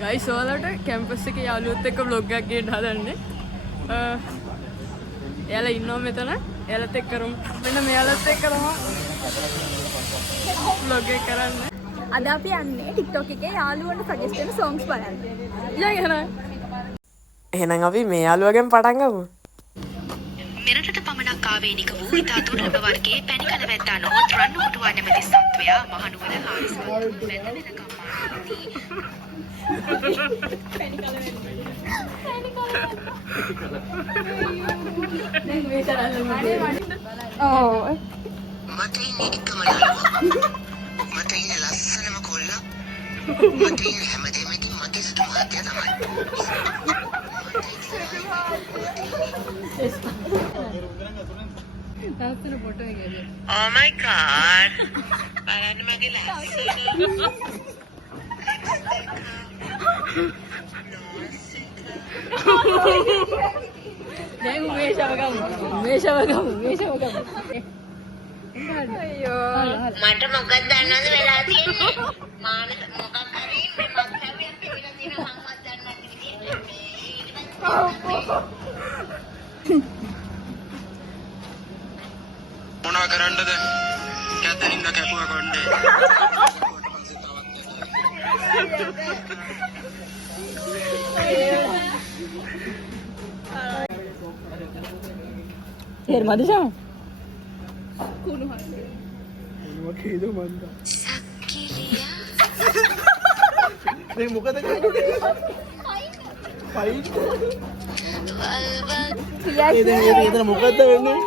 Guys ඔයාලට campus එකේ යාළුවොත් එක්ක vlog එකක් ගේන්න හදන්නේ. එයාලා ඉන්නවා මෙතන. එයාලත් එක්ක කරමු. මෙන්න මෙයාලත් එක්ක තමයි vlog එක කරන්නේ. අද අපි යන්නේ TikTok එකේ යාළුවන්ට සජෙස්ට් වෙන songs බලන්න. එහෙනම් අපි මේ යාළුවගෙන් පටන් ගමු. මෙරටට පමණක් ආවේනික වූ ඉතා දුර්ලභ වර්ගයේ පැණිකල වැද්දා නොහොත් රන් උටුවා නැමැති සත්වයා මහනුවර හාරිස්වල වැද්ද වෙනකම් මානවති. මට ඉන්නේ එකම යාළුවා. මට ඉන්නේ ලස්සනම කොල්ලා. මට ඉන්නේ හැමදේම ඉතින් මගේ සුදු මාත්‍යා තමයි. Oh my god. බලන්න මගේ දැන් මේෂව ගමු. අයියෝ. මට මොකක්ද දන්නවද වෙලා තියෙන්නේ? මානස මොකක් හරි මේ මත්සාවියක් පිළිලා තියෙන මම්මත් දන්නේ නැති විදියට. මොනවා කරන්නද? කැතරින්න කැපුවා කොණ්ඩේ. හේර් මදිෂා. කුණු හරි. මොකේද මන්ද? සක්කිලියා. මේ මොකද කරන්නේ? පයින්. එතන මොකද්ද වෙන්නේ?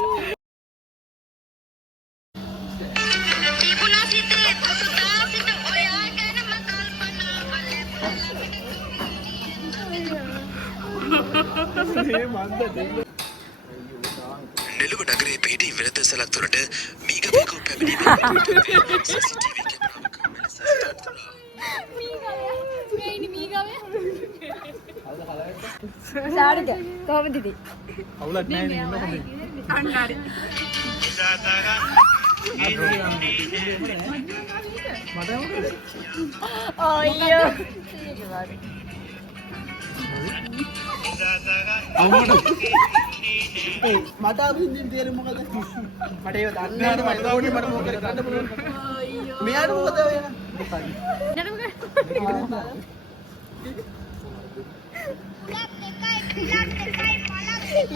නෙළුව නගරයේ පිහිටි වෙළඳ සැලක් තුළට මීගමේකු පැමිණීමේ CCTV කැමරාවක සාරික කොහොමද ඉතින්? අවුලක් නැහැ නේ ඉන්න කොහොමද? අන්න හරි. අයියෝ. මට අවින්දින් තේරෙන්නේ මොකද? මට ඒව දන්නේ නැහැ මට ඕනේ මට මොකද කරන්න පුළුවන්. මෙයාට මොකද වෙන?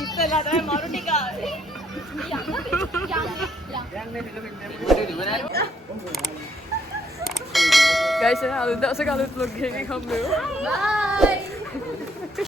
ඉස්සෙල්ලා තමයි මරු ටික ආවේ. ගයිස් අලුත් දවසක අලුත් vlog එකකින් හම්බ වෙමු. බයි.